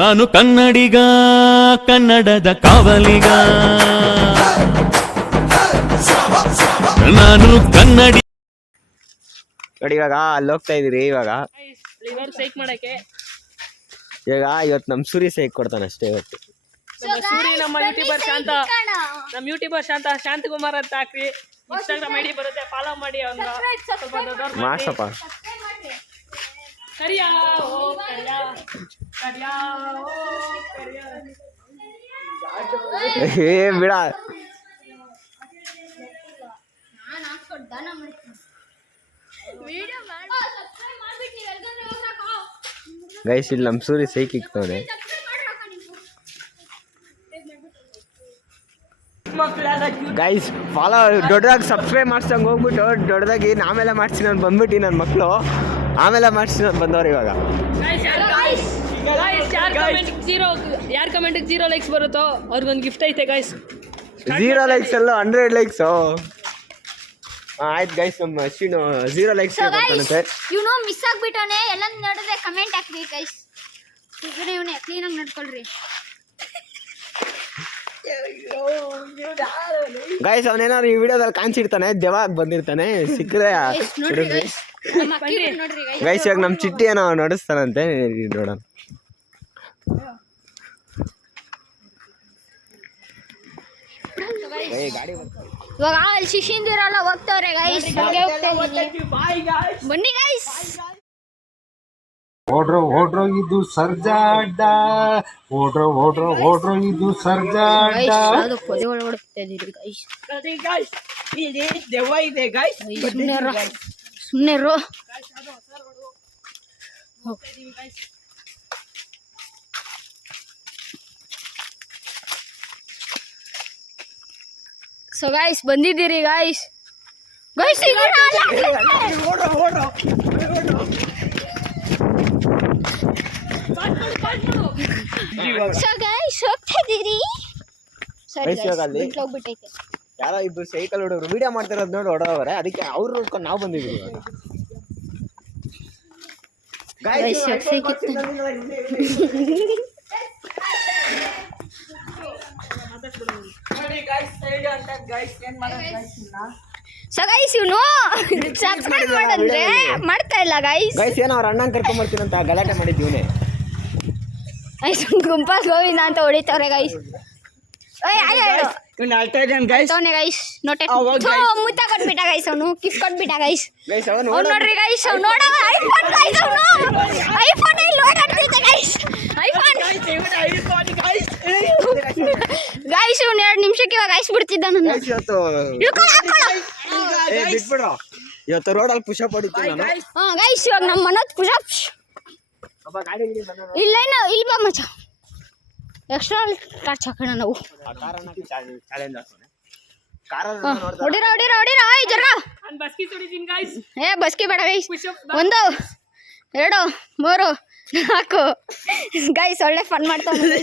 ನಾನು ಕನ್ನಡಿಗ, ಕನ್ನಡದ ಕಾವಲಿಗ. ನಾನು ಕನ್ನಡಿ. ನೋಡಿ ಇವಾಗ ಅಲ್ಲಿ ಹೋಗ್ತಾ ಇದೀರಿ. ಇವಾಗ ಇವತ್ತು ನಮ್ ಸೂರಿ ಸೈಕ್ ಕೊಡ್ತಾನೆ ಅಷ್ಟೇ. ಇವತ್ತು ಸೂರಿ ನಮ್ಮ ಯೂಟ್ಯೂಬರ್ ಶಾಂತಕುಮಾರ್ ಅಂತ ಹಾಕಿ ಇನ್ಸ್ಟಾಗ್ರಾಮ್ ಐಡಿ ಬರುತ್ತೆ, ಫಾಲೋ ಮಾಡಿ. ಮಾಸಪ್ಪ ಏ ಬಿಡ ಗೈಸ್, ಇಲ್ಲಿ ನಮ್ ಸೂರಿ ಸೈಕ್ ಇಕ್ತವ್ರೆ. ಗೈಸ್ ಫಾಲೋ ದೊಡ್ಡದಾಗಿ ಸಬ್ಸ್ಕ್ರೈಬ್ ಮಾಡ್ಸಂಗೆ ಹೋಗ್ಬಿಟ್ಟು ದೊಡ್ಡದಾಗಿ ಆಮೇಲೆ ಮಾಡ್ತೀನಿ ನಾನು ಬಂದ್ಬಿಟ್ಟು ನನ್ನ ಮಕ್ಕಳು ಆಮೇಲೆ ಮಾಡ್ತೀನಿ ನಾನು ಬಂದವ್ರು. ಇವಾಗ ಯಾರ ಕಮೆಂಟ್ 0 ಲೈಕ್ಸ್ ಬರುತ್ತೋ ಅವ್ರಿಗೊಂದು ಗಿಫ್ಟ್ ಐತೆ ಗೈಸ್. 0 ಲೈಕ್ಸ್ ಅಲ್ಲ 100 ಲೈಕ್ಸ್. ಆಯ್ತು ಗೈಸ್, ನಮ್ಮ ಅಶ್ವಿನ್ 0 ಲೈಕ್ಸ್ ಬರ್ತಾನಂತೆ. ಇವನು ಮಿಸ್ ಆಗ್ಬಿಟ್ಟವನೆ. ಎಲ್ಲ ನೋಡಿದ್ರೆ ಕಮೆಂಟ್ ಹಾಕ್ರಿ ಗೈಸ್. ಇವನೇ ಕ್ಲೀನಾಗಿ ನೋಡ್ಕೊಳ್ರಿ ಗೈಸ್. ಅವನೇನಾದ್ರು ಈ ವಿಡಿಯೋದಲ್ಲಿ ಕಾಣಿಸಿರ್ತಾನೆ, ದೆವಾಗ ಬಂದಿರ್ತಾನೆ. ಸಿಕ್ಕರೆ ಗೈಸ್ ಇವಾಗ ನಮ್ಮ ಚಿಟ್ಟಿ ಏನೋ ನಡೆಸ್ತಾನಂತೆ, ನೋಡೋಣ. ಇವಾಗ ಅಲ್ಲಿ ಶಿಶಿಂದಿರಲ್ಲ ಹೋಗ್ತವ್ರೆ ಗೈಸ್. ಬನ್ನಿ ಗೈಸ್. ಓಡ್ರೋ ಇದು ಸರ್ಜಾಡ್ಡ, ಓಡ್ರೋ ಇದು ಸರ್ಜಾಡ್ಡ. ಪೊದೆ ಒಳಗಡೆ ಹೋಗ್ತಾಯಿದ್ದೀರಿ ಗೈಸ್. ಸುಮ್ಮನೆ ರೋ. ಸೊ ಗೈಸ್ ಬಂದಿದ್ದೀರಿ ಗೈಸ್. ಗೈಸ್ ಸೊ ಗೈಸ್ ಹೋಗ್ತಾ ಇದ್ದೀರಿ. ಸರಿ ಹೋಗ್ಬಿಟ್ಟೈತೆ. ಯಾರೋ ಇಬ್ರು ಸೈಕಲ್ ಹುಡುಗರು ವಿಡಿಯೋ ಮಾಡ್ತಿರೋದು ನೋಡಿ ಹೊಡೋವ್ರೆ. ಅದಕ್ಕೆ ಅವ್ರು ನೋಡ್ಕೊಂಡು ನಾವು ಬಂದಿದ್ದೀವಿ. ಸೊ ಗೈಸ್ ಇವನು ಸಬ್ಸ್ಕ್ರೈಬ್ ಮಾಡಂದ್ರೆ ಮಾಡ್ತಾ ಇಲ್ಲ ಗೈಸ್. ಗೈಸ್ ಏನೋ ಅವ್ರ ಅಣ್ಣಂಗೆ ಕರ್ಕೊಂಡ್ಬರ್ತೀನಿ ಅಂತ ಗಲಾಟೆ ಮಾಡಿದ್ದೀವನೇ. ಗೈಸ್ ಗುಂಪಾಸ್ ಗೋವಿಂದ ಅಂತ ಹೊಡಿತವ್ರೆ ಗೈಸ್. ಮುತ್ತ ಕೊಟ್ಬಿಟ್ಟ ಗೈಸ್. ಅವನು ಗಿಫ್ಟ್ ಕೊಟ್ಬಿಟ್ಟ ಗೈಸ್. ಅವ್ನು ನೋಡ್ರಿ ಗೈಸ್, ಅವ್ನು ನೋಡವ ಐಫೋನ್ ಗೈಸ್. ಅವನು ಐಫೋನ್ ಇಲ್ಲಿ ಓಡಾಡ್ತೈತೆ ಗೈಸ್. IPhone guys. ಇವ್ನು 2 ನಿಮಿಷಕ್ಕೆ ಇವಾಗ ಐಸ್ ಬಿಡ್ತಿದ್ದ ನನ್ನ. ಇವತ್ತು ರೋಡಲ್ಲಿ ಪುಷಪ್ ಹೊಡಿತೀನಿ ನಾನು. ಗೈಸ್ ಇವಾಗ ನಮ್ಮ ಮನೋದ್ ಪುಷಪ್. ಇಲ್ಲ ಇಲ್ಲಿ ಬಾ ಮಚ್ಚ, ಎಕ್ಸ್ಟ್ರಾ ಟಾರ್ಚ್ ಹಾಕೋಣ ನಾವು. ಹೊಡಿರ ಆಯ್ ಜರ. ಏ ಬಸ್ಕಿ ಬೇಡ ಗೈಸ್. 1 2 3 4 ಗೈಸ್ ಒಳ್ಳೆ ಫನ್ ಮಾಡ್ತಾನೆ.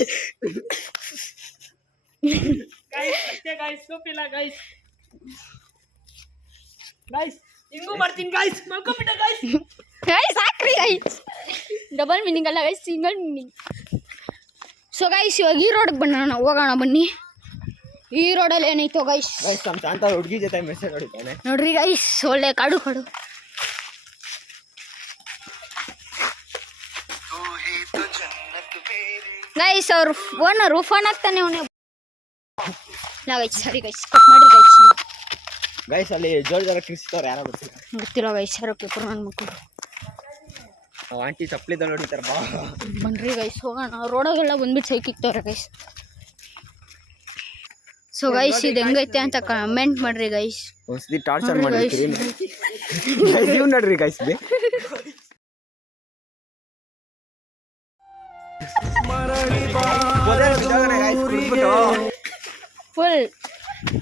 ಗೈಸ್ ಹಾಕ್ರಿ ಗೈಸ್. ಡಬಲ್ ಮೀನಿಂಗ್ ಅಲ್ಲ guys, single meaning. So guys ಇವಾಗ ಈ ರೋಡ್ಗೆ ಬಣ್ಣ ಹೋಗೋಣ ಬನ್ನಿ. ಈ ರೋಡಲ್ಲಿ ಏನೈತೋ ಗೈಸ್. ಹುಡುಗಿ ಜೊತೆ ಮೆಸೇಜ್ ಹೊಡಿತಾನೆ ನೋಡ್ರಿ ಗೈಸ್. ಒಳ್ಳೆ ಕಾಡು ಗೈಸ್. ಅವ್ರು ಓನರು ಫೋನ್ ಆಗ್ತಾನೆ ಅವನೇ. ಸರಿ ಗೈಸ್ ಕಟ್ ಮಾಡ್ರಿ ಗೈಸ್. ಗೈಸ್ ಅಲ್ಲಿ ಜೋರ ಕಿರಿಸ್ತಾವ್ರು ಯಾರೋ ಗೊತ್ತಿಲ್ಲ ಗೈಸ್. ಯಾರಕ್ಕೆ ನನ್ನ ಮಕ್ಕಳು ಆಂಟಿ ಚಪ್ಪಲಿದಲ್ಲಿ ಹೊಡಿತಾರೆ. ಬನ್ರಿ ಗೈಸ್ ಹೋಗೋಣ. ರೋಡಾಗೆಲ್ಲ ಬಂದ್ಬಿಟ್ಟು ಸೈಕ್ ಇಕ್ತವ್ರೆ ಗೈಸ್. ಸೊ ಗೈಸ್ ಇದು ಹೆಂಗೈತೆ ಅಂತ ಕಮೆಂಟ್ ಮಾಡ್ರಿ ಗೈಸ್. ಟಾರ್ಚರ್ ಮಾಡಿರ್ತೀರಿ ನೀವು ನೋಡ್ರಿ ಗೈಸ್. ಫುಲ್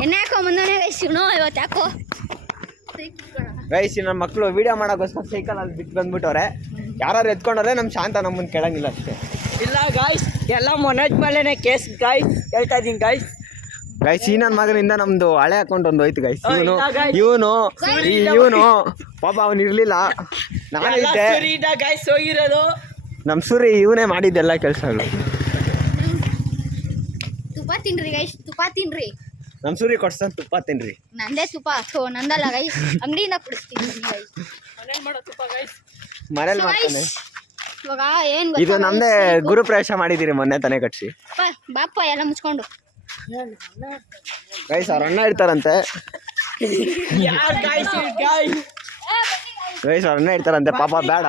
ಎಣ್ಣೆ ಹಾಕೋ ಮುಂದಾನೆ ಗೈಸ್. ಇವನು ಇವತ್ತು ಯಾಕೋ ಗೈಸ್ ನನ್ನ ಮಕ್ಕಳು ವಿಡಿಯೋ ಮಾಡೋಕ್ಕೋಸ್ಕರ ಸೈಕಲ್ ಅಲ್ಲಿ ಬಿಟ್ಟು ಬಂದ್ಬಿಟ್ಟವ್ರೆ. ಯಾರು ಎತ್ಕೊಂಡ್ರೆ ನಮ್ಮ ಶಾಂತ ನಮ್ಮನ್ನು ಕೇಳಂಗಿಲ್ಲ ಅಷ್ಟೇ. ಇಲ್ಲ ಗಾಯ್ಸ್, ಎಲ್ಲ ಮೊನಜ್ ಮೇಲೆನೆ ಕೇಸ್ ಗಾಯ್ಸ್. ಹೇಳ್ತಾ ಇದೀನಿ ಗಾಯ್ಸ್. ಗೈಸ್ ಈ ನನ್ನ ಮಗನಿಂದ ನಮ್ದು ಹಳೆ ಅಕೌಂಟ್ ಒಂದು ಹೋಯ್ತು ಗೈಸ್. ಇವನು ಪಾಪ ಅವನು ಇರ್ಲಿಲ್ಲ, ನಾನಿದ್ದೆ ಗೈಸ್ ಹೋಗಿರೋದು. ನಮ್ಮ ಸೂರಿ ಇವನೇ ಮಾಡಿದ್ದೆಲ್ಲ ಕೆಲಸಗಳು. ತುಪ್ಪ ತಿನ್ರಿ ಗೈಸ್, ತುಪ್ಪ ತಿನ್ರಿ. ನಮ್ಮ ಸೂರಿ ಕೊಡ್ಸ್ತಾನೆ ತುಪ್ಪ ತಿನ್ರಿ. ನಂದೇ ತುಪ್ಪ, ಸೊ ನಂದಲ್ಲ ಗೈಸ್, ಅಂಗಡಿಯಿಂದ ಕೊಡಿಸ್ತೀನಿ ಗೈಸ್. ಮನೇಲಿ ಮಾಡೋ ತುಪ್ಪ ಗೈಸ್. ಮನೇಲಿ ಮಾಡ್ತಾನೆ. ಇವಾಗ ಏನ್ ಇದು ನಮ್ದೇ ಗುರುಪ್ರವೇಶ ಮಾಡಿದ್ದೀರಿ ಮೊನ್ನೆ ತಾನೇ ಕಟ್ಸಿ. ಬಾಪ ಎಲ್ಲ ಮುಚ್ಕೊಂಡು. ಗೈಸ್ ಅವ್ರ ಅಣ್ಣ ಇರ್ತಾರಂತೆ. ಗೈಸ್ ಅವ್ರ ಅಣ್ಣ ಇರ್ತಾರಂತೆ, ಪಾಪ ಬೇಡ.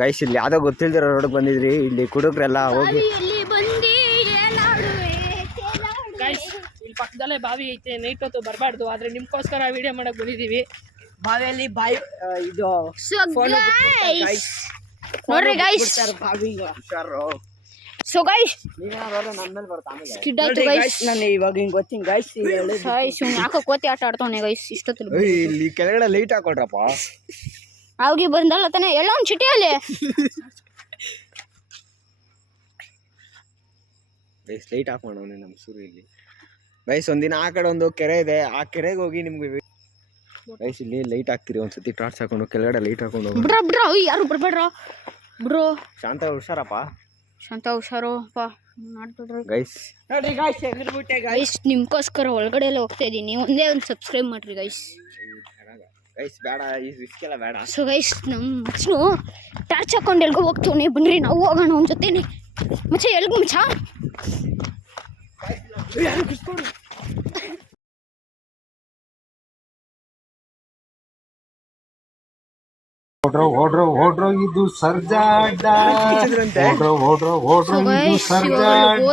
ಗೈಸ್ ಇಲ್ಲಿ ಯಾವ್ದೋ ಗೊತ್ತಿಲ್ದಿರೋ ರೋಡ್ಗೆ ಬಂದಿದ್ರಿ. ಇಲ್ಲಿ ಕುಡುಕ್ರೆಲ್ಲ ಹೋಗಿ ಗೈಸ್ ಇಲ್ಲಿ ಪಕ್ಕದಲ್ಲೇ ಬಾವಿ ಐತೆ, ನೈಟ್ ಹೊತ್ತು ಬರಬಾರ್ದು, ಆದ್ರೆ ನಿಮ್ಗೋಸ್ಕರ ವಿಡಿಯೋ ಮಾಡಕ್ ಬಂದಿದೀವಿ. ಬಾವಿಯಲ್ಲಿ ಬಾಯಿ ಇದು ನೋಡ್ರಿ ಗೈಸ್. ಸೊ ಗೈಸ್ ಸ್ಕಿಡ್ ಆಯ್ತು ಗೈಸ್. ನಾನು ಇವಾಗ ಹಿಂಗೆ ಗೊತ್ತೀನಿ ಗೈಸ್. ಗೈಸ್ ಇವ್ನು ಯಾಕೋ ಕೋತಿ ಆಟ ಆಡ್ತಾವನೆ ಗೈಸ್. ಇಷ್ಟೊತ್ತು ಇಲ್ಲಿ ಕೆಳಗಡೆ ಲೈಟ್ ಹಾಕೊಡ್ರಪ್ಪ. ಅವ್ರಿಗೆ ಬಂದಲ್ಲ ತಾನೆ ಎಲ್ಲ ಒಂದು ಚಿಟಿಯಲ್ಲಿ. ಗೈಸ್ ಲೈಟ್ ಆಫ್ ಮಾಡೋನೆ ನಮ್ಮ ಸೂರಿ ಇಲ್ಲಿ. ಗೈಸ್ ಒಂದಿನ ಆ ಕಡೆ ಒಂದು ಕೆರೆ ಇದೆ, ಆ ಕೆರೆಗೆ ಹೋಗಿ ನಿಮ್ಗೆ ಗೈಸ್ ಇಲ್ಲಿ ಲೈಟ್ ಹಾಕ್ತಿರಿ. ಒಂದ್ಸತಿ ಟಾರ್ಚ್ ಹಾಕೊಂಡು ಕೆಳಗಡೆ ಲೈಟ್ ಹಾಕೊಂಡು ಹೋಗಿ. ಬ್ರೋ ಯಾರು ಬರ್ಬೇಡ್ರ ಬ್ರೋ. ಶಾಂತ ಹುಷಾರಪ್ಪ. ಶಾಂತ ಹುಷಾರು ಅಪ್ಪ, ಮಾಡ್ಬಿಡ್ರಿ ಗೈಸ್. ನೋಡ್ರಿ ಗೈಸ್ ಎಗರ್ಬಿಟ್ಟೆ ಗೈಸ್. ನಿಮ್ಗೋಸ್ಕರ ಒಳಗಡೆ ಎಲ್ಲ ಹೋಗ್ತಾ ಇದ್ದೀನಿ, ಒಂದೇ ಒಂದು ಸಬ್ಸ್ಕ್ರೈಬ್ ಮಾಡ್ರಿ ಗೈಸ್. ಗೈಸ್ ಬೇಡ, ಈ ರಿಸ್ಕ್ ಎಲ್ಲ ಬೇಡ. ಸೊ ಗೈಸ್ ನಮ್ಮ ಮಚ್ಚನು ಟಾರ್ಚ್ ಹಾಕೊಂಡು ಎಲ್ಗೋ ಹೋಗ್ತೀವಿ. ಬನ್ರಿ ನಾವು ಹೋಗೋಣ ಅವನ ಜೊತೆನೆ. ಮಚ್ಚ ಎಲ್ಗೋ ಮಚ್ಚ. ಹೊಡ್ರೋ ಇದು ಸರ್ಜಾಡ. ಹೊಡ್ರೋ ಇದು ಸರ್ಜಾಡ.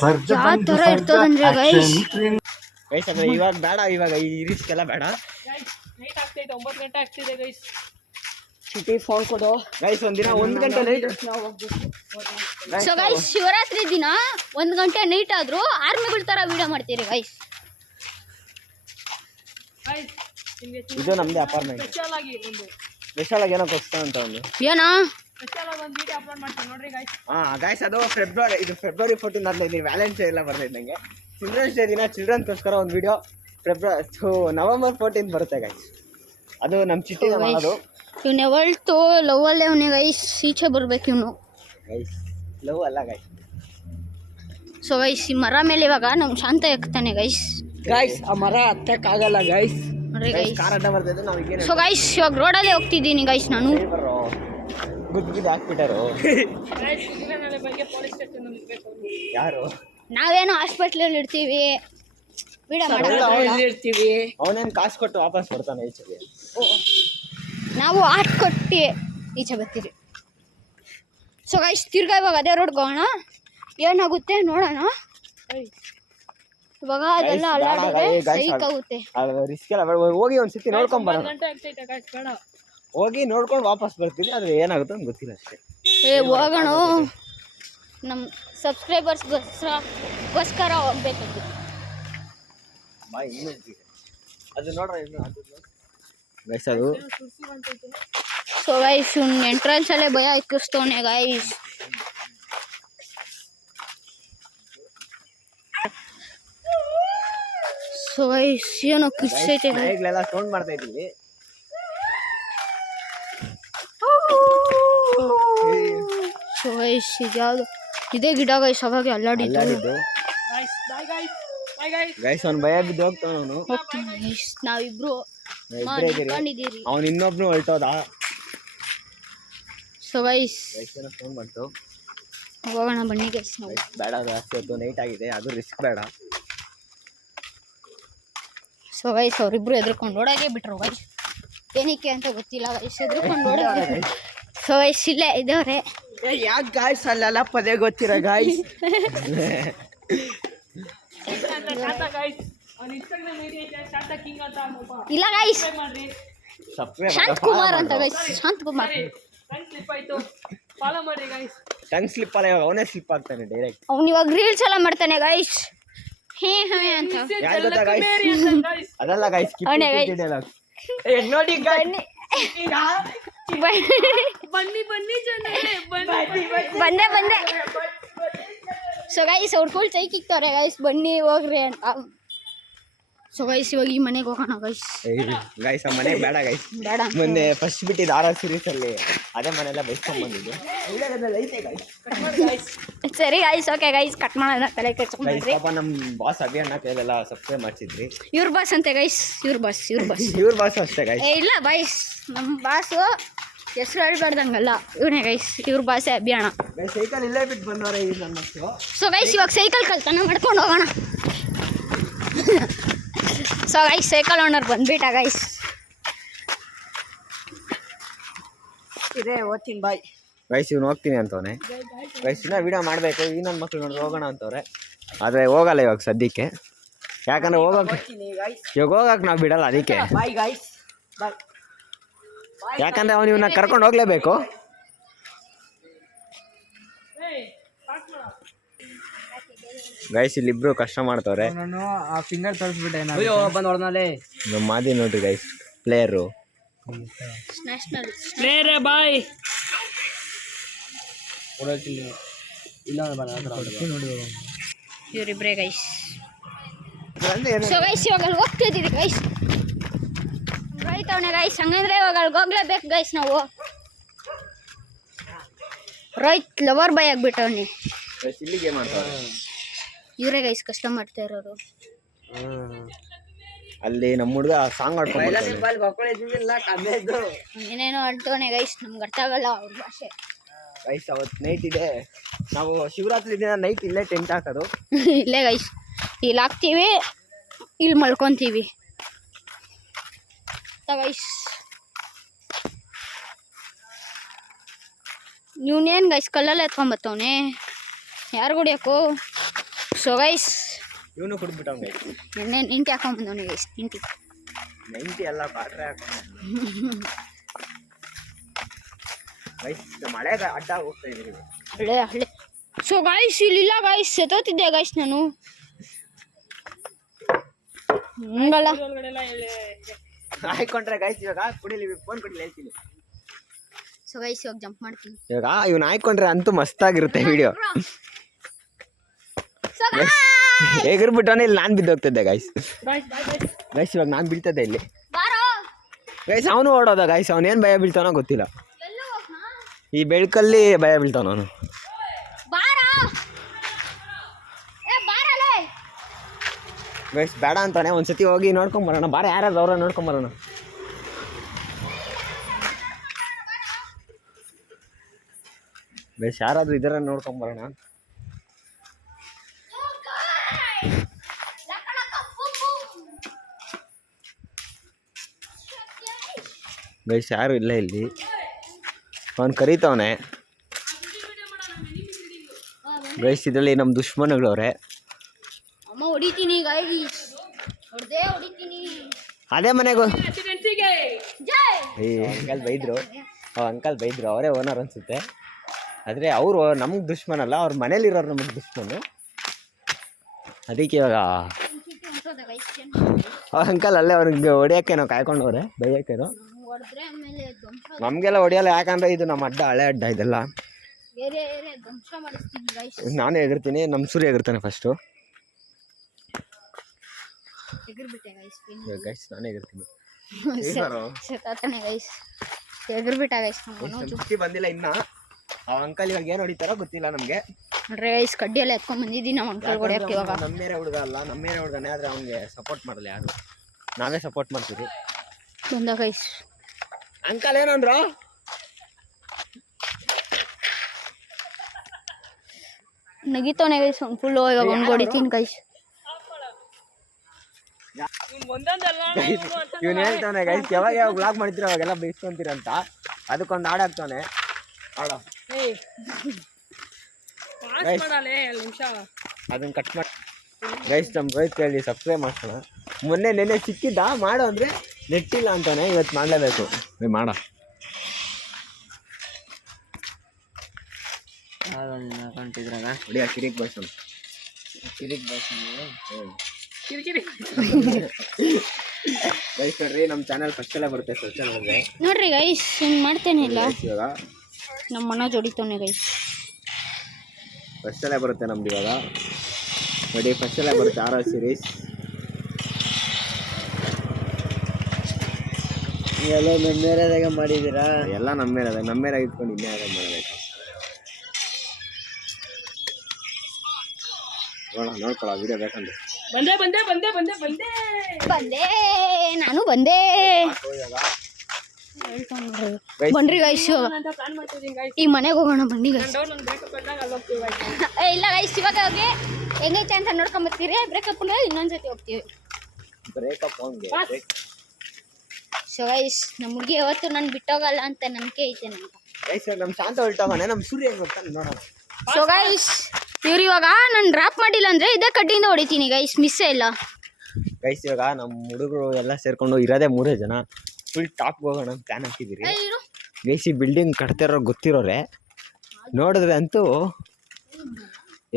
ಸರ್ಜ ಯಾವ ತರ ಇರ್ತದಂದ್ರೆ ಗೈಸ್. ಗೈಸ್ ಅಂದ್ರೆ ಇವಾಗ ಬೇಡ, ಇವಾಗ ಈ ರಿಸ್ಕ್ ಎಲ್ಲ ಬೇಡ. ನೈಟ್ ಆಗ್ತೈತೆ, 9 ಗಂಟೆ ಆಗ್ತಿದೆ ಗೈಸ್. ಚಿಟಿ ಫೋನ್ ಕೊಡು ಗೈಸ್ ಒಂದಿನ 1 ಗಂಟೆ ಲೈಟ್. ಸೊ ಗೈಸ್ ಶಿವರಾತ್ರಿ ದಿನ 1 ಗಂಟೆ ನೈಟ್ ಆದ್ರೂ ಆರ್ಮಿಗಳ ತರ ವಿಡಿಯೋ ಮಾಡ್ತೀರಿ ಗೈಸ್. ಗೈಸ್ ನಿಮಗೆ ಇದು ನಮ್ದೇ ಅಪಾರ್ಟ್ಮೆಂಟ್. ಸ್ಪೆಷಲ್ ಆಗಿ ಒಂದು ಸ್ಪೆಷಲ್ ಆಗಿ ಏನೋ ಕೊಡ್ತಾ ಅಂತ ಒಂದು ಏನಾ ಸ್ಪೆಷಲ್ ಆಗಿ ಒಂದು ವಿಡಿಯೋ ಅಪ್ಲೋಡ್ ಮಾಡ್ತೀನಿ ನೋಡ್ರಿ ಗೈಸ್. ಗೈಸ್ ಅದು ಫೆಬ್ರವರಿ 14 ಅರ್ಲಿ ವ್ಯಾಲೆಂಟೈನ್ಸ್ ಡೇ ಎಲ್ಲ ಬರ್ತೈತೆ ನನಗೆ. ಚಿಲ್ಡ್ರನ್ಸ್ ಡೇ ದಿನ ಚಿಲ್ಡ್ರನ್ಸ್ಗೋಸ್ಕರ ಒಂದು ವಿಡಿಯೋ ನವೆಂಬರ್ 14 ಬರುತ್ತೆ ಗೈಸ್. ಅದು ನಮ್ಮ ಚಿಟ್ಟಿನ ಮಾಡೋದು. ಇವ್ನು ಯಾವಳ್ತು ಲವ್ ಅಲ್ಲೇ ಅವನೇ ಗೈಸ್. ಈಚೆ ಬರ್ಬೇಕು ಇವನು ಗೈಸ್. ಲವ್ ಅಲ್ಲ ಗೈಸ್. ಸೊ ಗೈಸ್ ಈ ಮರ ಮೇಲೆ ಇವಾಗ ನಮ್ಮ ಶಾಂತ ಎಕ್ತಾನೆ ಗೈಸ್. ಗೈಸ್ ಆ ಮರ ಹತ್ತಕ್ಕಾಗಲ್ಲ ಗೈಸ್. ನೋಡ್ರಿ ಗೈಸ್. ಕಾರ್ ಅಡ್ಡ ಬರ್ತೈತೆ. ನಾವು ಈಗ ಸೊ ಗೈಸ್ ಇವಾಗ ರೋಡಲ್ಲೇ ಹೋಗ್ತಿದ್ದೀನಿ ಗೈಸ್ ನಾನು. ಗುದ್ದು ಹಾಕ್ಬಿಟ್ಟಾರು. ಗೈಸ್ ಇದರ ಬಗ್ಗೆ ಪೊಲೀಸ್ ಸ್ಟೇಷನ್ ಅಲ್ಲಿ ಇರಬೇಕು. ಯಾರು? ನಾವೇನೋ ಹಾಸ್ಪಿಟ್ಲಲ್ಲಿ ಇರ್ತೀವಿ, ವಿಡಿಯೋ ಮಾಡೋದು. ಇರ್ತೀವಿ. ಅವನೇನು ಕಾಸು ಕೊಟ್ಟು ವಾಪಸ್ ಬರ್ತಾನೆ ಈಚೆಗೆ. ನಾವು ಆಟ ಕೊಟ್ಟು ಈಚೆ ಬರ್ತೀವಿ. ಸೊ ಗೈಸ್ ತಿರ್ಗಾ ಇವಾಗ ಅದೇ ರೋಡ್ಗೆ ಹೋಗೋಣ, ಏನಾಗುತ್ತೆ ನೋಡೋಣ. ಇವಾಗ ಅದೆಲ್ಲ ಅಲ್ಲಾಡಿದ್ರೆ ಸೈಕ್ ಆಗುತ್ತೆ. ರಿಸ್ಕ್ ಎಲ್ಲ ಬೇಡ, ಹೋಗಿ ಒಂದ್ಸತಿ ನೋಡ್ಕೊಂಡ್ ಬರೋಣ. 9 ಗಂಟೆ ಆಗ್ತೈತೆ ಗೈಸ್, ಬೇಡ ಹೋಗಿ ನೋಡ್ಕೊಂಡು ವಾಪಸ್ ಬರ್ತೀವಿ. ಆದ್ರೆ ಏನಾಗುತ್ತೆ ಅಂತ ಗೊತ್ತಿಲ್ಲ ಅಷ್ಟೇ. ಹೋಗೋಣ, ನಮ್ಮ ಸಬ್ಸ್ಕ್ರೈಬರ್ಸ್ಗೋಸ್ಕರ ಹೋಗ್ಬೇಕಂತ. ಅದು ನೋಡ್ರಿ ಗೈಸ್ ಅದು. ಸೊ ಗೈಸ್ ಎಂಟ್ರೆನ್ಸ್ ಅಲ್ಲೇ ಭಯ ಇಕ್ಕಿಸ್ತವನೆ ಗೈಸ್. ಸೊ ಗೈಸ್ ಏನೋ ಕಿಚ್ಚೈತೆ. ನಾಯಿಗಳೆಲ್ಲ ಸೌಂಡ್ ಮಾಡ್ತಾ ಇದ್ದೀವಿ. ಸೊ ಗೈಸ್ ಇದ್ಯಾವುದು ಇದೇ ಗಿಡ ಗೈಸ್ ಅವಾಗ ಅಲ್ಲಾಡಿದ್ದು. Guys bye guys, bye guys. Guys ಅವ್ನು ಭಯ ಬಿದ್ದು ಹೋಗ್ತಾವ. ಅವನು ಹೋಗ್ತೀನಿ ಗೈಸ್. ನಾವಿಬ್ರು ಇದ್ದೀರಿ. ಅವ್ನು ಇನ್ನೊಬ್ನು ಹೊಲ್ಟೋದ. ಸೊ ಗೈಸ್ ಏನೋ ಫೋನ್ ಮಾಡ್ತು. ಹೋಗೋಣ ಬನ್ನಿ ಗೈಸ್. ನಾವು ಬೇಡ, ಜಾಸ್ತಿ ಹೊತ್ತು ನೈಟ್ ಆಗಿದೆ, ಅದು ರಿಸ್ಕ್ ಬೇಡ. ಸೊ ಗೈಸ್ ಅವರಿಬ್ರು ಎದ್ರುಕೊಂಡು ಓಡಾಗೆ ಬಿಟ್ರು ಗೈಸ್. ಏನಕ್ಕೆ ಅಂತ ಗೊತ್ತಿಲ್ಲ ಗೈಸ್, ಎದ್ರುಕೊಂಡು ಓಡಾಗೆ. ಸೊ ಗೈಸ್ ಇಲ್ಲೇ ಇದ್ದವ್ರೆ. ಯಾಕೆ ಗಾಯ್ಸ್ ಅಲ್ಲೆಲ್ಲ ಪದೇ ಗೊತ್ತಿರ ಗಾಯ್ಸ್. ಶಾಂತ ಗೈಸ್ ಅವ್ನ ಇನ್ಸ್ಟಾಗ್ರಾಮ್ ಐಡಿ ಐತೆ ಶಾಂತ ಕಿಂಗ್ ಅಂತ ಒಬ್ಬ. ಇಲ್ಲ ಗೈಸ್ ಮಾಡ್ರಿ, ಶಾಂತ್ ಕುಮಾರ್ ಅಂತ guys. Shanth Kumar tongue slip ಆಯ್ತು, ಫಾಲೋ ಮಾಡಿ ಗೈಸ್. ಟಂಗ್ ಸ್ಲಿಪ್ ಅಲ್ಲ, ಇವಾಗ ಅವನೇ ಸ್ಲಿಪ್ ಆಗ್ತಾನೆ ಡೈರೆಕ್ಟ್. ಅವ್ನು ಇವಾಗ ರೀಲ್ಸ್ ಎಲ್ಲ ಮಾಡ್ತಾನೆ ಗೈಸ್. ಹೇ ಅಂತ ಯಾರು ಗೊತ್ತಾ ಗೈಸ್? ಗೈಸ್ ಅದಲ್ಲ ಗೈಸ್, ಅವನೇ ಗೈಸ್. ನೋಡಿ ಗಾಯ್ಸ್ ಬನ್ನಿ ಬನ್ನಿ ಜನರೇ ಬನ್ನಿ ಬಂದೆ ಸೊ ಗೈಸ್ ಅವ್ರು ಫುಲ್ ಚೈಕ್ ಇಕ್ತವ್ರೆ ಗೈಸ್ ಬನ್ನಿ ಹೋಗ್ರಿ ಅಂತ. ಸೊ ಗೈಸ್ ಇವಾಗ ಈ ಮನೆಗೆ ಹೋಗೋಣ ಗೈಸ್. ಗೈಸ್ ಆ ಮನೆಗೆ ಬೇಡ ಗೈಸ್. ಬೇಡ ಮೊನ್ನೆ ಫಸ್ಟ್ ಬಿಟ್ಟಿದ್ದು ಆರ್ ಸೀರೀಸ್ ಅಲ್ಲಿ ಅದೇ ಮನೆಲ್ಲ ಬೈಸ್ಕೊಂಡ್ ಬಂದಿದ್ದು. ಸರಿ ಗೈಸ್ ಓಕೆ ಗೈಸ್ ಕಟ್ ಮಾಡೋಣ ತಲೆ ಗೈಸ್ ಕೆಡ್ಸ್ಕೊಂಡ್ರಿ. ಪಾಪ ನಮ್ ಬಾಸ್ ಅಭಿಯಣ್ಣ ಕೈಲೆಲ್ಲ ಸಬ್ಸ್ಕ್ರೈಬ್ ಮಾಡ್ಸಿದ್ರಿ. ಇವ್ರ ಬಾಸ್ ಅಂತೆ ಗೈಸ್ ಇವ್ರ ಬಾಸ್ ಇವ್ರ ಬಾಸ್ ಅಷ್ಟೇ ಗೈಸ್. ಇಲ್ಲ ಗೈಸ್ ನಮ್ಮ ಬಾಸು ಹೆಸರು ಹೇಳ್ಬಾರ್ದಂಗಲ್ಲ ಇವನೇ ಗೈಸ್ ಇವ್ರ ಬಾಸೇ ಅಭಿಯಾಣ. ಗೈಸ್ ಸೈಕಲ್ ಇಲ್ಲೇ ಬಿಟ್ಟು ಬಂದವ್ರೆ ಈ ನನ್ನ ಮಕ್ಕಳು. ಸೊ ಗೈಸ್ ಇವಾಗ ಸೈಕಲ್ ಕಲ್ತಾನ ಮಾಡ್ಕೊಂಡು ಹೋಗೋಣ. ಸೊ ಗೈಸ್ ಸೈಕಲ್ ಓನರ್ ಬಂದ್ಬಿಟ್ಟ ಗೈಸ್. ಇದೆ ಓದ್ತೀನಿ ಬಾಯ್. ಗೈಸ್ ಇವ್ನು ಹೋಗ್ತೀನಿ ಅಂತವನೆ. ಗೈಸ್ ಇನ್ನ ವಿಡಿಯೋ ಮಾಡಬೇಕು ಈ ನನ್ನ ಮಕ್ಳು ನೋಡ್ರಿ ಹೋಗೋಣ ಅಂತವ್ರೆ. ಆದರೆ ಹೋಗಲ್ಲ ಇವಾಗ ಸದ್ಯಕ್ಕೆ, ಯಾಕಂದ್ರೆ ಹೋಗಕ್ಕೆ ಇವಾಗ ಹೋಗಕ್ಕೆ ನಾವು ಬಿಡಲ್ಲ ಅದಕ್ಕೆ. Bye guys bye. ಯಾಕಂದ್ರೆ ಅವ್ನು ಇವನ್ನ ಕರ್ಕೊಂಡು ಹೋಗ್ಲೇಬೇಕು. ಗೈಸ್ ಇಲ್ಲಿಬ್ರು ಕಷ್ಟ ಮಾಡ್ತವ್ರೆ. ನಾನು ಆ ಫಿಂಗರ್ ತೋರಿಸ್ಬಿಟ್ಟೆ ಅಯ್ಯೋ ಬಂದು ಹೊಡೆದಾಲೆ. ನಮ್ಮ ಮಾದಿ ನೋಡ್ರಿ ಗೈಸ್ ಪ್ಲೇಯರು. ನ್ಯಾಷನಲ್ ಬೇರೆ ಬಾಯ್ ಇಲ್ಲ ಇವರಿಬ್ರೇ ಗೈಸ್. ಸೊ ಗೈಸ್ ಇವಾಗ ಅಲ್ಲಿ ಹೋಗ್ತಿದ್ದೀವಿ ಗೈಸ್. ರೋಹಿತ್ ಗೈಸ್ ಹಂಗಂದ್ರೆ ಇವಾಗ ಅಲ್ಲಿಗೆ ಹೋಗ್ಲೇಬೇಕು ಗೈಸ್ ನಾವು. ರೋಹಿತ್ ಲವರ್ ಬಾಯ್ ಆಗ್ಬಿಟ್ಟವನಿ. ಇಲ್ಲಿಗೆ ಮಾಡ್ತಾರೆ ಇವರೇ ಗೈಸ್ ಕಷ್ಟ ಮಾಡ್ತಾ ಇರೋರು. ಅಲ್ಲಿ ನಮ್ಮ ಹುಡುಗ ಸಾಂಗ್ ಆಡ್ಕೊಂಡು ಏನೇನೋ ಆಡ್ತವನೆ ಗೈಸ್ ನಮ್ಗೆ ಅರ್ಥ ಆಗಲ್ಲ ಅವ್ರ ಭಾಷೆ. ಗೈಸ್ ಅವತ್ತು ನೈಟ್ ಇದೆ, ನಾವು ಶಿವರಾತ್ರಿ ದಿನ ನೈಟ್ ಇಲ್ಲೇ ಟೆಂಟ್ ಹಾಕೋದು. ಇಲ್ಲೇ ಗೈಸ್ ಇಲ್ಲಿ ಹಾಕ್ತೀವಿ ಇಲ್ಲಿ ಮಲ್ಕೊತೀವಿ ಗೈಸ್. ಇವನೇನು ಗೈಸ್ ಕಲ್ಲಲ್ಲಿ ಎತ್ಕೊಂಬತ್ತವನೆ ಯಾರು ಕುಡಿಯೋಕು. ಸೊ ಗೈಸ್ ಇವನು ಕುಡ್ಬಿಟ್ಟವ್ ಗೈಸ್. ಎಣ್ಣೆ ನಿಂಟಿ ಹಾಕೊಂಬಂದವನೆ ಗೈಸ್. ನಿಂಟಿ 90 ಎಲ್ಲ ಪಾಟ್ರೆ ಗೈಸ್ ಮಳೆ ಅಡ್ಡ ಹೋಗ್ತಾ ಇದೀವಿ. ಹಳೆ ಸೊ ಗೈಸ್ ಇಲ್ಲಿಲ್ಲ ಗೈಸ್ ಸೆತೋತಿದ್ದೆ ಗೈಸ್ ನಾನು ಹಂಗಲ್ಲ. ಹಾಕೊಂಡ್ರೆ ಗೈಸ್ ಇವಾಗ ಕುಡಿಲಿ ಫೋನ್ ಕೊಡಿ ಹೇಳ್ತೀನಿ. ಸೊ ಗೈಸ್ ಇವಾಗ ಜಂಪ್ ಮಾಡ್ತೀನಿ. ಇವಾಗ ಇವ್ನ ಹಾಕೊಂಡ್ರೆ ಅಂತೂ ಮಸ್ತಾಗಿರುತ್ತೆ ವಿಡಿಯೋ. ಹೇಗಿರ್ಬಿಟ್ಟವನೇ ಇಲ್ಲಿ ನಾನು ಬಿದ್ದೋಗ್ತಿದ್ದೆ ಗೈಸ್. ಗೈಸ್ ಇವಾಗ ನಾನು ಬೀಳ್ತದೆ ಇಲ್ಲಿ ಗೈಸ್. ಅವನು ಓಡೋದ ಗೈಸ್. ಅವನೇನು ಭಯ ಬೀಳ್ತಾನೋ ಗೊತ್ತಿಲ್ಲ. ಈ ಬೆಳಕಲ್ಲಿ ಭಯ ಬೀಳ್ತಾನ ಅವನು. ಗೈಸ್ ಬೇಡ ಅಂತಾನೆ ಒಂದ್ಸತಿ ಹೋಗಿ ನೋಡ್ಕೊಂಬರೋಣ. ಬಾರ ಯಾರು ಅವ್ರ ನೋಡ್ಕೊಂಬರೋಣ. ಗೈಸ್ ಯಾರಾದ್ರೂ ಇದರ ನೋಡ್ಕೊಂಬರೋಣ. ಗೈಸ್ ಯಾರು ಇಲ್ಲ ಇಲ್ಲಿ. ಅವನು ಕರೀತವನೆ ಗೈಸ್. ಇದರಲ್ಲಿ ನಮ್ಮ ದುಶ್ಮನಗಳವ್ರೆ. ಅಮ್ಮ ಹೊಡಿತೀನಿ ಗೈಸ್ ಹೊಡಿತೀನಿ. ಅದೇ ಮನೆಗೂ ಜೈ ಅಂಕಲ್ ಬೈದ್ರು. ಅಂಕಲ್ ಬೈದ್ರು, ಅವರೇ ಓನರ್ ಅನ್ಸುತ್ತೆ. ಆದರೆ ಅವರು ನಮ್ಗೆ ದುಶ್ಮನಲ್ಲ, ಅವ್ರ ಮನೇಲಿರೋರು ನಮಗೆ ದುಶ್ಮನು. ಅದಕ್ಕೆ ಇವಾಗ ಅಂಕಲ್ ಅಲ್ಲೇ ಅವ್ರಿಗೆ ಹೊಡಿಯೋಕ್ಕೆ ನಾವು ಕಾಯ್ಕೊಂಡವ್ರೆ, ಬೈಯೋಕ್ಕೇನೋ. ಹೊಡೆದ್ರೆ ಆಮೇಲೆ ನಮಗೆಲ್ಲ ಹೊಡಿಯಲ್ಲ, ಯಾಕಂದರೆ ಇದು ನಮ್ಮ ಅಡ್ಡ, ಹಳೆ ಅಡ್ಡ ಇದೆಲ್ಲ. ಧ್ವಂಸ ಮಾಡಿಸ್ತೀನಿ ಗೈಸ್. ನಾನೇ ಎಗರ್ತೀನಿ, ನಮ್ಮ ಸೂರ್ಯ ಎಗರ್ತಾನೆ ಫಸ್ಟು. ಎಗರ್ಬಿಟ್ಟೆ ಗೈಸ್. ಗೈಸ್ ನಾನೇ ಎಗರ್ತೀನಿ. ಸತಾತಾನೆ ಗೈಸ್. ಎಗರ್ಬಿಟ್ಟ ಗೈಸ್. ಚುಕ್ಕಿ ಬಂದಿಲ್ಲ ಇನ್ನ. ಆ ಅಂಕಲ್ ಇವಾಗ ಏನು ಹೊಡಿತಾರೋ ಗೊತ್ತಿಲ್ಲ ನಮಗೆ. ನೋಡ್ರಿ ಗೈಸ್ ಕಡ್ಡಿ ಎಲ್ಲ ಎತ್ಕೊಂಡ್ ಬಂದಿದ್ದೀನಿ ನಮ್ಮ ಅಂಕಲ್ ಹೊಡಿಯೋಕೆ. ಇವಾಗ ನಮ್ಮ ಮೇರೆ ಹುಡುಗ ಅಲ್ಲ, ನಮ್ಮ ಮೇರೆ ಹುಡುಗನೇ. ಆದರೆ ಅವ್ನಿಗೆ ಸಪೋರ್ಟ್ ಮಾಡಲ್ಲ ಯಾರು, ನಾವೇ ಸಪೋರ್ಟ್ ಮಾಡ್ತೀವಿ. ಬಂದ ಗೈಸ್. ಅಂಕಲ್ ಏನಂದ್ರು? ನಗಿತಾನೆ ಗೈಸ್ ಒಂದು ಫುಲ್ಲು. ಇವಾಗ ಒಂದು ಹೊಡಿತೀನಿ ಗೈಸ್. ಇವ್ನು ಹೇಳ್ತಾನೆ ಗೈಸ್, ಯಾವಾಗ ಯಾವಾಗ ಬ್ಲಾಗ್ ಮಾಡ್ತೀರ ಅವಾಗೆಲ್ಲ ಬೈಸ್ಕೊಂತೀರಂತ. ಅದಕ್ಕೊಂದು ಹಾಡಾಗ್ತಾನೆ. ಹಾಡೋ ಅದನ್ನ ಕಟ್ ಮಾಡಿ ಗೈಸ್. ನಮ್ಮ ರೋಹಿತ್ ಕೇಳಿ ಸಬ್ಸ್ಕ್ರೈಬ್ ಮಾಡ್ಸೋಣ. ನೆನ್ನೆ ಸಿಕ್ಕಿದ್ದ ಮಾಡು ಅಂದರೆ ನೆಟ್ಟಿಲ್ಲ ಅಂತಾನೆ. ಇವತ್ತು ಮಾಡಲೇಬೇಕು. ಮಾಡೋ ಹೊಡಿಯ ಕಿರಿಕ್ ಬಸ್ಸು. ಕಿರಿಕ್ ಬಸ್ ಗೈಸ್ ನೋಡ್ರಿ ನಮ್ಮ ಚಾನಲ್ ಫಸ್ಟ್ ಎಲ್ಲ ಬರುತ್ತೆ ಸ್ವಚ್ಛ ನೋಡಿದ್ರೆ ನೋಡ್ರಿ ಗೈಸ್ ಹಿಂಗೆ ಮಾಡ್ತೇನೆ ಇಲ್ಲ ಇವಾಗ ನಮ್ಮ ಮನ ಜೋಡಿತವನೆ ಗೈಸ್. ಫಸ್ಟ್ ಎಲ್ಲ ಬರುತ್ತೆ ನಮ್ದು ಇವಾಗ ನೋಡಿ. ಫಸ್ಟ್ ಎಲ್ಲ ಬರುತ್ತೆ ಆರ್ ಸೀರೀಸ್. ಎಲ್ಲ ನಮ್ಮೇರಾಗ ಮಾಡಿದ್ದೀರಾ? ಎಲ್ಲ ನಮ್ಮೇರಾಗ ಇಟ್ಕೊಂಡು ಇನ್ನೇ ಆಗ ಮಾಡಬೇಕು. ನೋಡ್ಕೊಳ್ಳೋ ವಿಡಿಯೋ ಬೇಕಂದ್ರೆ ಬಂದೆ ಬಂದೆ ಬಂದೆ ಬಂದೆ ಬಂದೆ ಬಂದೆ ನಾನು ಬಂದೆ. ಬನ್ರಿ ಗೈಸ್ ಅಂತ ಪ್ಲಾನ್ ಮಾಡ್ತಿದ್ದೀನಿ ಗೈಸ್. ಈ ಮನೆಗೆ ಹೋಗೋಣ ಬನ್ನಿ ಗೈಸ್. ನಂಗೆ ಬ್ರೇಕಪ್ ಬಂದಾಗ ಅಲ್ಲಿ ಹೋಗ್ತೀವಿ guys. ಇಲ್ಲ ಗೈಸ್ ಇವಾಗ ಹೋಗಿ ಹೆಂಗೈತೆ ಅಂತ ನೋಡ್ಕೊಂಬರ್ತೀರಿ. ಬ್ರೇಕಪ್ ಇನ್ನೊಂದ್ಸತಿ ಹೋಗ್ತೀವಿ. ಬ್ರೇಕಪ್ ಅವನಿಗೆ ಸೊ ಗೈಸ್ ನಮ್ಮ ಹುಡುಗಿ ಯಾವತ್ತು ನಾನು ಬಿಟ್ಟೋಗಲ್ಲ ಅಂತ ನಂಬಿಕೆ ಐತೆ ನನಗೆ. ಗೈಸ್ ನಮ್ಮ ಶಾಂತ ಹೊಲ್ಟವನೆ. ನಮ್ಮ ಸೂರ್ಯ ಹೆಂಗ್ ಗೊತ್ತಾನೆ ನೋಡೋಣ. ಸೊ ಗೈಸ್ ಇವ್ರು ಇವಾಗ ನಾನು ಡ್ರಾಪ್ ಮಾಡಿಲ್ಲ ಅಂದರೆ ಇದೇ ಕಡ್ಡಿಯಿಂದ ಹೊಡಿತೀನಿ ಗೈಸ್, ಮಿಸ್ಸೇ ಇಲ್ಲ. ಗೈಸ್ ಇವಾಗ ನಮ್ಮ ಹುಡುಗರು ಎಲ್ಲ ಸೇರ್ಕೊಂಡು ಇರೋದೇ 3 ಜನ ಫುಲ್ ಟಾಪ್ ಹೋಗೋಣ ಅಂತ ಪ್ಲಾನ್ ಹಾಕಿದ್ದೀರಿ. ಗೈಸ್ ಈ ಬಿಲ್ಡಿಂಗ್ ಕಟ್ತಿರೋ ಗೊತ್ತಿರೋರೆ ನೋಡಿದ್ರೆ ಅಂತೂ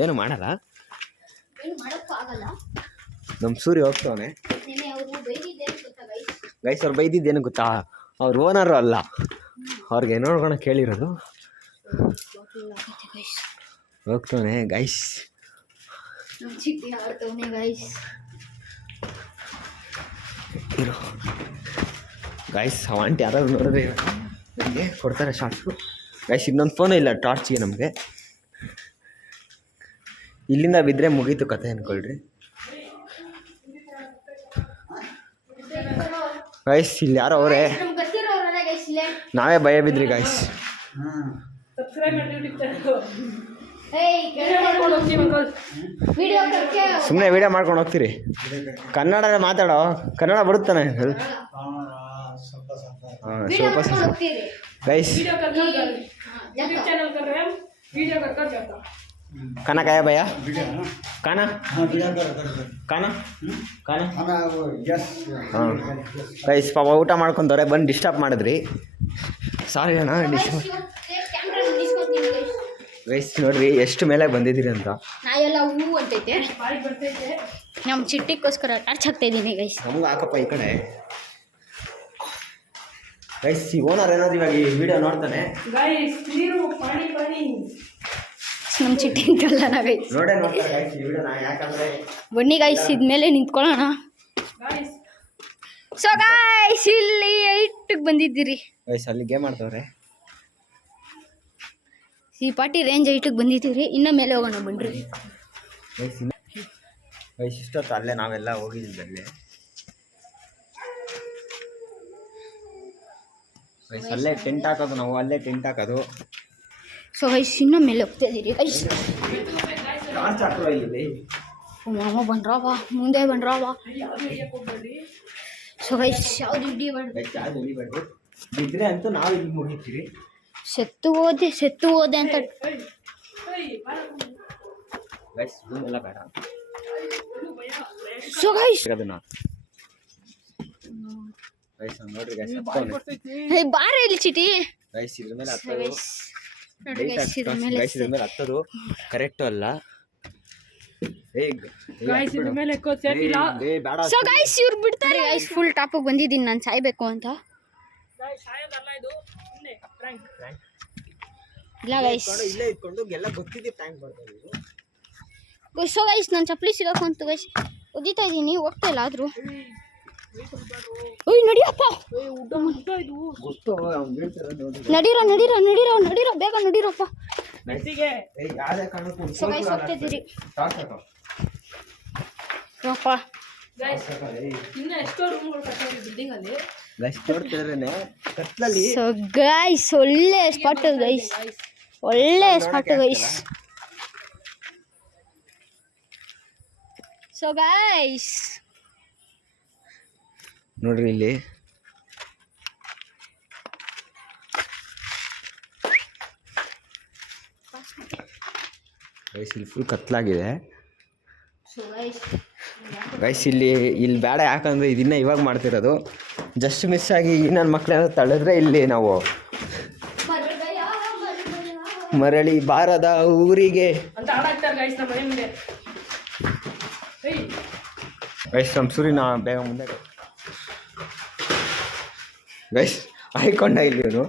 ಏನು ಮಾಡಲ್ಲ. ನಮ್ಮ ಸೂರ್ಯ ಹೋಗ್ತವನೆ. ಗೈಸ್ ಅವ್ರು ಬೈದಿದ್ದೇನು ಗೊತ್ತಾ, ಅವ್ರು ಓನರು ಅಲ್ಲ, ಅವ್ರಿಗೆ ನೋಡ್ಕೊಳ ಕೇಳಿರೋದು. ಹೋಗ್ತವನೆ ಗೈಸ್. ಇರೋ ಗೈಸ್ ಅವಂಟಿ ಯಾರಾದ್ರು ನೋಡಿದ್ರೆ ನಮಗೆ ಕೊಡ್ತಾರೆ ಶಾರ್ಟ್ಸು. ಗೈಸ್ ಇನ್ನೊಂದು ಫೋನು ಇಲ್ಲ ಟಾರ್ಚ್ಗೆ ನಮಗೆ. ಇಲ್ಲಿಂದ ಬಿದ್ದರೆ ಮುಗೀತು ಕತೆ ಅಂದ್ಕೊಳ್ರಿ. ಗೈಸ್ ಇಲ್ಲಿ ಯಾರೋ ಅವರೇ, ನಾವೇ ಭಯ ಬಿದ್ರಿ ಗೈಸ್. ಸಬ್ಸ್ಕ್ರೈಬ್ ಮಾಡಿ ಯೂಟ್ಯೂಬ್ ಚಾನಲ್ ಮಾಡ್ಕೊಂಡು ಹೋಗ್ತೀವಿ ಅಂಕಲ್. ಸುಮ್ಮನೆ ವಿಡಿಯೋ ಮಾಡ್ಕೊಂಡು ಹೋಗ್ತೀರಿ. ಕನ್ನಡ ಮಾತಾಡೋ, ಕನ್ನಡ ಬರುತ್ತಾನೆ ಹಾಂ ಸ್ವಲ್ಪ ಗೈಸ್. ವಿಡಿಯೋ ಕರ್ಕೊಂಡು ಯೂಟ್ಯೂಬ್ ಚಾನಲ್ ಕರ್ರೆ ವಿಡಿಯೋ ಕರ್ಕೊಂಡು ಜಾತ खाना खाया भैया? खाना खाना खाना ಹಾಂ ಗೈಸ್ ಪಾಪ ಊಟ ಮಾಡ್ಕೊಂಡವ್ರೆ, ಬಂದು ಡಿಸ್ಟರ್ಬ್ ಮಾಡಿದ್ರಿ, ಸಾರಿ ಅಣ್ಣ ಡಿಸ್ಟರ್ಬ್. ಗೈಸ್ ನೋಡ್ರಿ ಎಷ್ಟು ಮೇಲೆ ಬಂದಿದ್ದೀರಿ ಅಂತ. ನಾಯೆಲ್ಲ ಹೂ ಅಂತೈತೆ ಬಾಯಿಗೆ ಬರ್ತೈತೆ. ನಮ್ಮ ಚಿಟ್ಟಿಗೋಸ್ಕರ ಟಾರ್ಚ್ ಹಾಕ್ತಾ ಇದ್ದೀನಿ ಗೈಸ್. ನಮ್ಗೆ ಹಾಕಪ್ಪ ಈ ಕಡೆ. ಗೈಸ್ ಈ ಓನರ್ ಏನಾದ್ರು ಇವಾಗ ಈ ವಿಡಿಯೋ ನೋಡ್ತಾನೆ. ಗೈಸ್ ನೀರು ಪಾಣಿ ಪಾಣಿ ನಮ್ಮ ಚಿಟ್ಟಿ ಅಂತಲ್ಲ ಗೈಸ್, ನೋಡೇ ನೋಡ್ತಾರೆ ಗೈಸ್ ಈ ವಿಡಿಯೋನ. ಯಾಕಂದರೆ ಬನ್ನಿ ಗೈಸ್ ಇದ್ಮೇಲೆ ನಿಂತ್ಕೊಳ್ಳೋಣ. ಗೈಸ್ ಸೊ ಗೈಸ್ ಇಲ್ಲಿ 8ಗೆ ಬಂದಿದ್ದೀರಿ. ಗೈಸ್ ಅಲ್ಲಿ ಗೇಮ್ ಆಡ್ತವ್ರೆ. ಈ ಪಾರ್ಟಿ ರೇಂಜ್ 8ಗೆ ಬಂದಿದ್ದೀರಿ. ಇನ್ನೂ ಮೇಲೆ ಹೋಗೋಣ ಬನ್ರಿ. ಗೈಸ್ ಗೈಸ್ ಇಷ್ಟೊತ್ತು ಅಲ್ಲೇ ನಾವೆಲ್ಲ ಹೋಗಿದ್ವಿ ಅಲ್ಲೇ. ಗೈಸ್ ಅಲ್ಲೇ ಟೆಂಟ್ ಹಾಕೋದು, ನಾವು ಅಲ್ಲೇ ಟೆಂಟ್ ಹಾಕೋದು. ಸೊ ಗೈಸ್ ಇನ್ನೂ ಮೇಲೆ ಹೋಗ್ತಾ ಇದ್ದೀರಿ ಗೈಸ್. ಟಾರ್ಚ್ ಹಾಕೋ ಇಲ್ಲಿ. ಮಾಮ ಬಂದ್ರಾವ, ಮುಂದೆ ಬಂದ್ರಾವ. ಸೊ ಗೈಸ್ ಯಾವ್ದು ಹಿಡಿಯಬೇಡ ಗೈಸ್ ಯಾವ್ದು ಉಳಿಬೇಡ್ರಿ, ಬಿದ್ದರೆ ಅಂತೂ ನಾವು ಇಲ್ಲಿ ಮುಗಿತೀವಿ. ಸತ್ತು ಹೋದೆ ಅಂತ. ಗೈಸ್ ಎಲ್ಲ ಬೇಡ. ಸೊ ಗೈಸ್ ಅದನ್ನ ಗೈಸ್ ನೋಡ್ರಿ ಗೈಸ್ ಬಾರ ಇಲ್ಲಿ ಚಿಟಿ. ಗೈಸ್ ಇದ್ರ ಮೇಲೆ ಹತ್ತೋದು. ನೋಡಿ ಗೈಸ್ ಇದ್ರ ಮೇಲೆ ಗೈಸ್ ಇದ್ರ ಮೇಲೆ ಹತ್ತೋದು ಕರೆಕ್ಟು ಅಲ್ಲ. ಗೈಸ್ ಇದ್ರ ಮೇಲೆ ಎಕ್ಕೋದು ಸೇಫ್ ಇಲ್ಲ. ಬೇಡ. ಸೊ ಗೈಸ್ ಇವ್ರು ಬಿಡ್ತಾರೆ ಗೈಸ್. ಫುಲ್ ಟಾಪಿಗೆ ಬಂದಿದ್ದೀನಿ ನಾನು ಸಾಯ್ಬೇಕು ಅಂತ. ಗೈಸ್ ಸಾಯೋದಲ್ಲ ಇದು, ಸುಮ್ಮನೆ ಫ್ರ್ಯಾಂಕ್. ಇಲ್ಲ ಗೈಸ್. ಇಲ್ಲೇ ಇಟ್ಕೊಂಡು ಎಲ್ಲ ಗೊತ್ತಿದೆ ಟ್ಯಾಂಕ್ ಮಾಡ್ತಾರೆ ಇವರು. ಸೊ ಗೈಸ್ ನಾನು ಚಪ್ಪಲಿ ಸಿಗಬೇಕು ಅಂತ ಗೈಸ್ ಒದಿತಾ ಇದ್ದೀನಿ, ಹೋಗ್ತಾ ಇಲ್ಲ ಆದರೂ. ಓಯ್ ನಡಿಯಪ್ಪ, ಗೊತ್ತು ಅವ್ನು ಬೀಳ್ತಾರೆ ನೋಡಿ. ನಡೀರೋ ಬೇಗ ನಡೀರಪ್ಪ. ಯಾವುದೇ ಕಾರಣಕ್ಕೂ ಸೊ ಗೈಸ್ ಹೋಗ್ತಾ ಇದ್ದೀರಿ. ಟಾರ್ಚ್ ಹಾಕೋ. ಯಪ್ಪ ಗೈಸ್ ಇನ್ನ ಎಷ್ಟೋ ರೂಮ್ಗಳು ಕಟ್ಟಾವೆ ಬಿಲ್ಡಿಂಗ್ ಅಲ್ಲಿ. ಗೈಸ್ ನೋಡ್ತಿದ್ರೇನೆ ಕತ್ಲಲ್ಲಿ. ಸೊ ಗೈಸ್ ಒಳ್ಳೆ ಸ್ಪಾಟ್ ಗೈಸ್, ಒಳ್ಳೆ ಸ್ಪಾಟ್ ಗೈಸ್. ಸೊ ಗೈಸ್ ನೋಡ್ರಿ ಇಲ್ಲಿ ಗೈಸ್ ಇಲ್ಲಿ ಫುಲ್ ಕತ್ಲಾಗಿದೆ. ಗೈಸ್ ಇಲ್ಲಿ ಬೇಡ, ಯಾಕಂದರೆ ಇದನ್ನ ಇವಾಗ ಮಾಡ್ತಿರೋದು. ಜಸ್ಟ್ ಮಿಸ್ ಆಗಿ ಈ ನನ್ನ ಮಕ್ಕಳೇನೋ ತಳೆದ್ರೆ ಇಲ್ಲಿ ನಾವು ಮರಳಿ ಬಾರದ ಊರಿಗೆ ಅಂತ ಹಾಡಾಕ್ತಾರೆ ಗೈಸ್ ನಮ್ಮ ಮನೆ ಮುಂದೆ. ಗೈಸ್ ನಮ್ಮ ಸೂರಿನ ಬೇಗ ಮುಂದೆ ಗೈಸ್ ಆಯ್ಕೊಂಡ ಇಲ್ಲಿ ಇವನು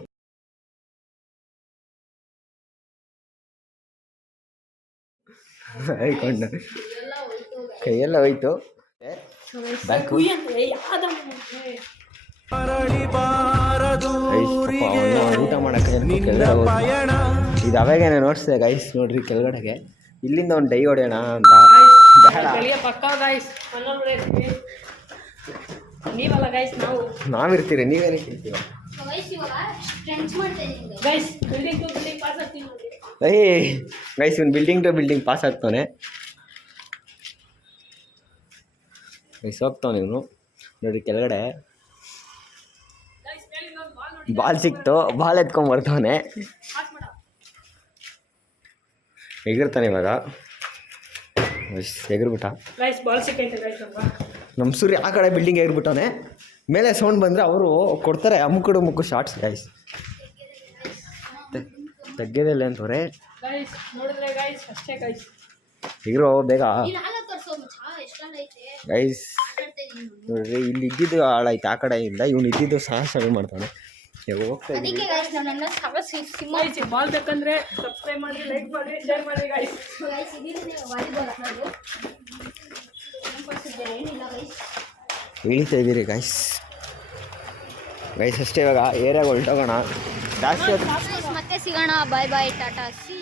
ಆಯ್ಕೊಂಡ ಕೈಯೆಲ್ಲ ಹೋಯ್ತು ಬ್ಯಾಕು ಊಟ ಮಾಡಕ್ಕೆ ಇದು ಅವಾಗೇನೆ ನೋಡ್ಸಿದೆ ಗೈಸ್ ನೋಡ್ರಿ ಕೆಳಗಡೆಗೆ ಇಲ್ಲಿಂದ ಒಂದು ಡೈ ಹೊಡೆಯೋಣ ಅಂತ ಬೇಡ ಬೆಳಿಗ್ಗೆ ಪಕ್ಕ ಗೈಸ್ ನೀವಲ್ಲ ಗೈಸ್ ನಾವಿರ್ತೀರಿ ನೀವೇನಕ್ಕೆ ಇರ್ತೀರ guys building to building pass ಆಗ್ತೀನಿ ನೋಡಿ ಗೈಸ್ ಇವ್ನು ಬಿಲ್ಡಿಂಗ್ ಟು ಬಿಲ್ಡಿಂಗ್ ಪಾಸ್ ಆಗ್ತಾನೆ ಗೈಸ್ ಹೋಗ್ತಾನೆ ಇವನು ನೋಡ್ರಿ ಕೆಳಗಡೆ ಬಾಲ್ ಸಿಕ್ತು ಬಾಲ್ ಎತ್ಕೊಂಡ್ಬರ್ತಾನೆ ಎಗಿರ್ತಾನೆ ಇವಾಗ ಎಗರ್ಬಿಟ್ಟ ಗೈಸ್ ಬಾಲ್ ಸಿಕ್ಕೈತೆ ಗೈಸ್ ನಮ್ಮ ಸೂರ್ಯ ಆ ಕಡೆ ಬಿಲ್ಡಿಂಗ್ ಎಗರ್ಬಿಟ್ಟಾನೆ ಮೇಲೆ ಸೌಂಡ್ ಬಂದರೆ ಅವರು ಕೊಡ್ತಾರೆ ಮುಕ್ಕು ಶಾರ್ಟ್ಸ್ ಗೈಸ್ ತೆಗ್ಯೋದಿಲ್ಲ ಅಂತವ್ರೆ ಗೈಸ್ ನೋಡಿದ್ರೆ ಗೈಸ್ ಅಷ್ಟೇ ಗೈಸ್ ಎಗರು ಬೇಗ ಗೈಸ್ ನೋಡ್ರಿ ಇಲ್ಲಿ ಇದ್ದಿದ್ದು ಹಾಳಾಯ್ತು ಆ ಕಡೆಯಿಂದ ಇವ್ನು ಇದ್ದಿದ್ದು ಸಾಹಸ ಮಾಡ್ತಾನೆ ಹೋಗ್ತಾ ಇದ್ದೀನಿ ಗೈಸ್ ಬಾಲ್ ಬೇಕಂದ್ರೆ ಸಬ್ಸ್ಕ್ರೈಬ್ ಮಾಡಿ ಲೈಕ್ ಮಾಡಿ ಶೇರ್ ಮಾಡಿ ಗೈಸ್ ಇಳಿತಾ ಇದ್ದೀರಿ ಗೈಸ್ ಅಷ್ಟೇ ಇವಾಗ ಏರಿಯಾಗ ಹೊಲ್ಟೋಗೋಣ ಜಾಸ್ತಿ ಮತ್ತೆ ಸಿಗೋಣ ಬಾಯ್ ಬಾಯ್ ಟಾಟಾ ಸಿ